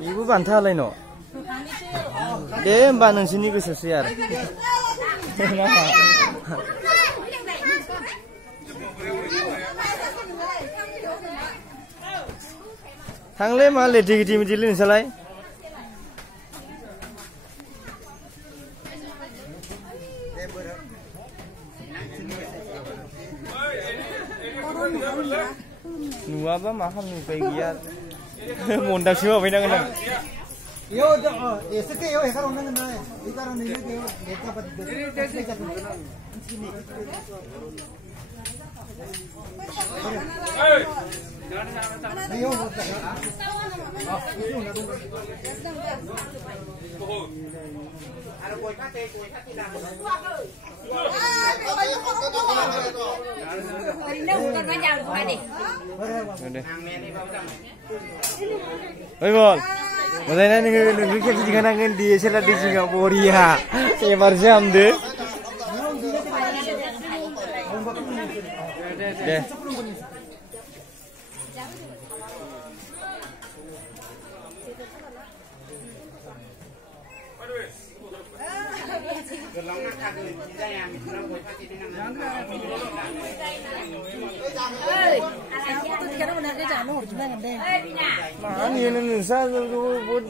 Ibu bantalai no. Deh mbak nonsini kesusu ya. Tangle malah di salai. Nuwa ba maham ni pegiat. Mondak siapa bina kena. Yo, ese que yo dejaron nada, dejaron ni que yo estaba Makanya nih kita jangan angin di sela di Singapura ya. Emar jam deh. Deh. Mana ini nusa pun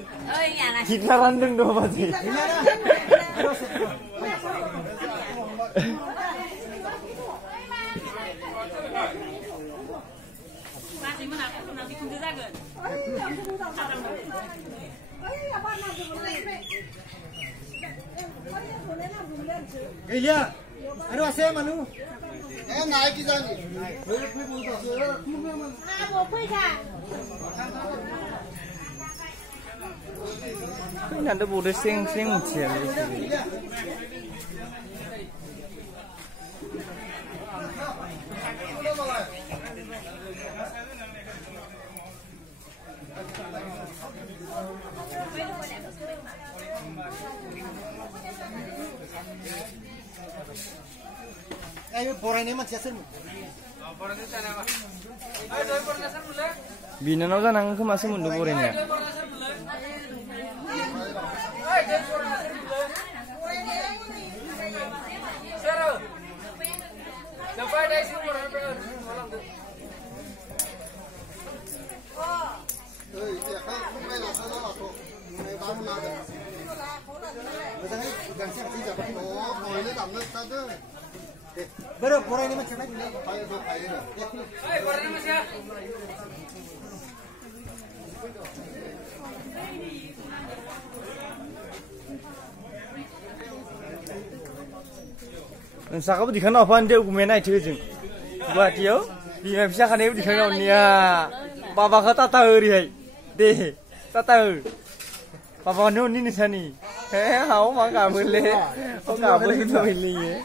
kita randeng doa pasti. Iya, ada apa malu? Naik kita ni. Ini ada bodoh sing muncul. Ayo poranya macam apa? Bina nau jangan ke masih mundur borenya. Baru poranya macam apa? Sakau di kana apa anda ukumen aja jeng. Buat dia, dia bisa kan di kana nia. Papa kata tahu dia, deh, tahu. Papa ni sani. Hao mah nggak boleh, nggak boleh itu ini.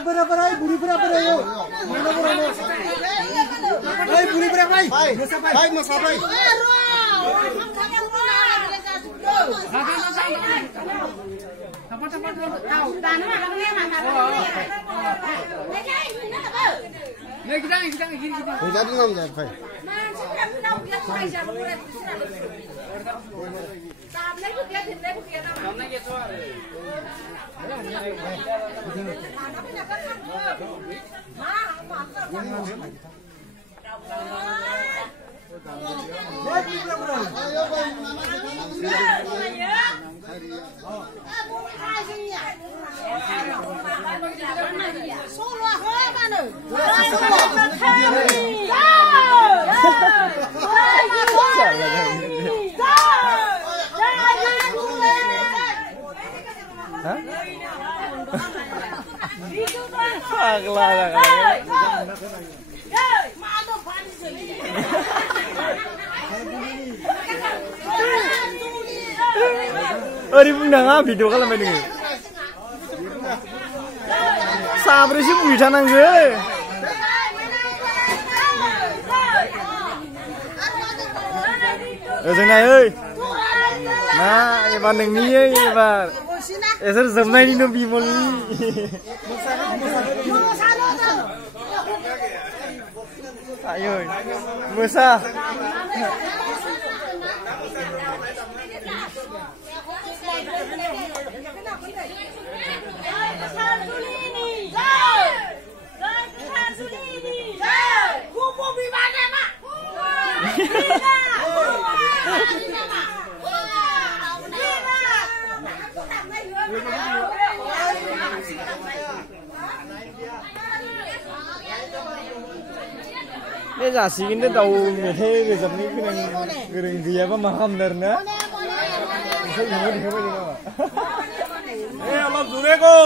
Berapa buri berapa yo? Mana berapa? Buri berapa? Baik mas apa? Oरै बुंनाङा भिडिअ खालामबाय नोङो साब्रैसो बुंबाय थानांगो ओजों नाय ओइ ना एबार नोंनि एबार एसोर जोबनायनिनो बिमलनि आयै मोसा Ini kasih ini tahu mehe rezeki kering dia apa makam darna. Bisa ini di mana ni nama? Allah dureko.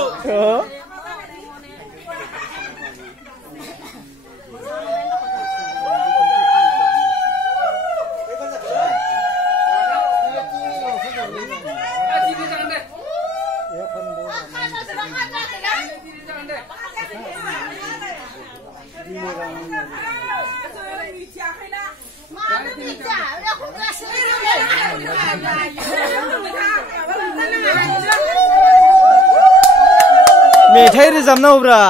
मेथाइ रोजाबनांगौ ब्रा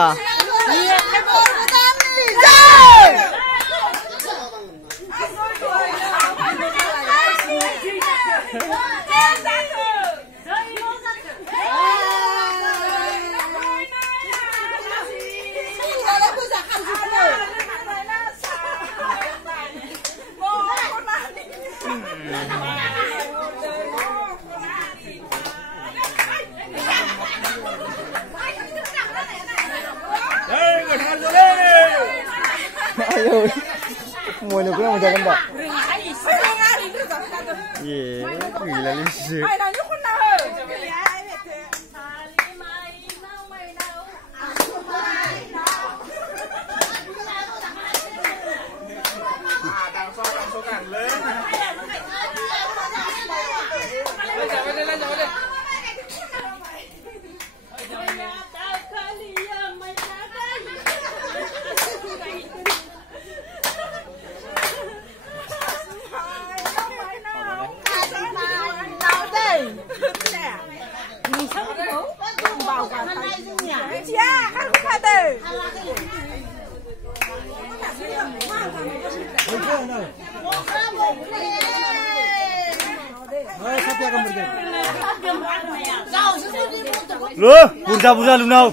ayo semuanya kurang mau jalan tak? Iya, gila sih. Loh, burda-burda lunau.